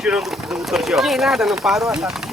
Tirando o torceu. Não nada, não parou. Tá?